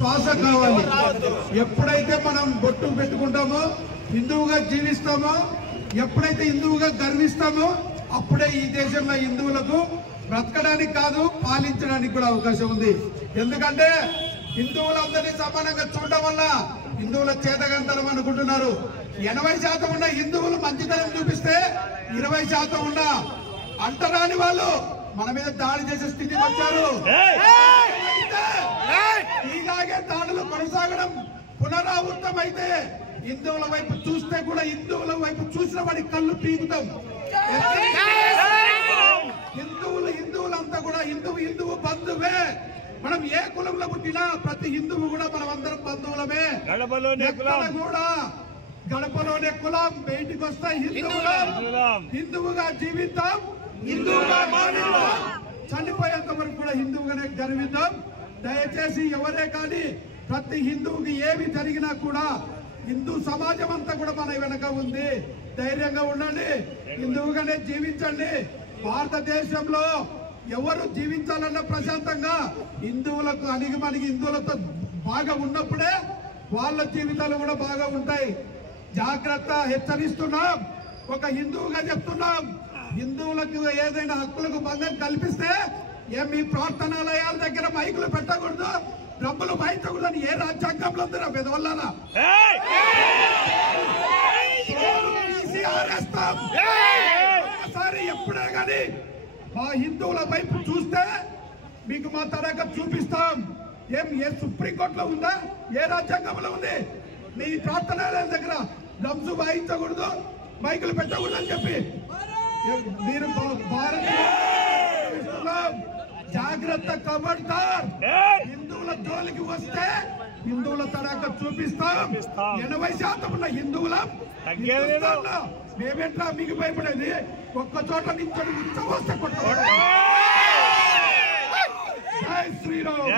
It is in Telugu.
శ్వాస కావాలి. ఎప్పుడైతే మనం బొట్టు పెట్టుకుంటామో, హిందువుగా జీవిస్తామో, ఎప్పుడైతే హిందువుగా గర్విస్తామో అప్పుడే ఈ దేశంలో హిందువులకు బ్రతకడానికి కాదు పాలించడానికి కూడా అవకాశం ఉంది. ఎందుకంటే హిందువులందరినీ సమానంగా చూడడం వల్ల హిందువుల చేతగంతనం అనుకుంటున్నారు. 80% ఉన్న హిందువులు మంచితనం చూపిస్తే 20% ఉన్న అంటరాని వాళ్ళు మన మీద దాడి చేసే స్థితికి వచ్చారు. ఇలాగే దాడులు కొనసాగడం పునరావృతమైతే హిందువుల వైపు చూస్తే కూడా హిందువుల వైపు చూసిన వాడి కళ్ళు పీకుతాం. హిందువులంతా కూడా హిందువు బంధువే. మనం ఏ కులంలో పుట్టినా ప్రతి హిందువు కూడా మనం అందరం బంధువులమే. కూడా గడపలోనే కులం, బయటికి వస్తాయి హిందువుగా జీవిద్దాం, హిందువుగా మాట్లాడదాం, చనిపోయేంత వరకు కూడా హిందువుగానే గర్విద్దాం. దయచేసి ఎవరే కానీ ప్రతి హిందువుకి ఏమి జరిగినా కూడా హిందూ సమాజం అంతా కూడా మన వెనక ఉంది. ధైర్యంగా ఉండండి, హిందువుగానే జీవించండి. భారతదేశంలో ఎవరు జీవించాలన్న ప్రశాంతంగా హిందువులకు అణిగిమణిగి హిందువులతో బాగా ఉన్నప్పుడే వాళ్ళ జీవితాలు కూడా బాగా ఉంటాయి. జాగ్రత్త, హెచ్చరిస్తున్నాం. ఒక హిందువుగా చెప్తున్నాం, హిందువులకు ఏదైనా హక్కులకు భంగం కల్పిస్తే మీ ప్రార్థనాలయాల దగ్గర మైకులు పెట్టకూడదు, డబ్బులు వాయించకూడదని ఏ రాజ్యాంగంలో ఉందిరా పెదవల్లారా? ఒకసారి ఎప్పుడే కానీ మా హిందువుల వైపు చూస్తే మీకు మా తరగ చూపిస్తాం. ఏ సుప్రీంకోర్టులో ఉందా, ఏ రాజ్యాంగంలో ఉంది? మీ ప్రార్థనాలయాల దగ్గర డ్రమ్స్ వాయించకూడదు, మైకులు పెట్టకూడదు అని చెప్పి మీరు జాగ్రత్త, ఖబర్దార్. హిందువుల జోలికి వస్తే హిందువుల తడాక చూపిస్తాం. 80% ఉన్న హిందువుల మేమేంట్రా మీకు భయపడేది? ఒక్క చోట నుంచి ఉచ్చవస్తే కొట్ట. జై శ్రీరామ్.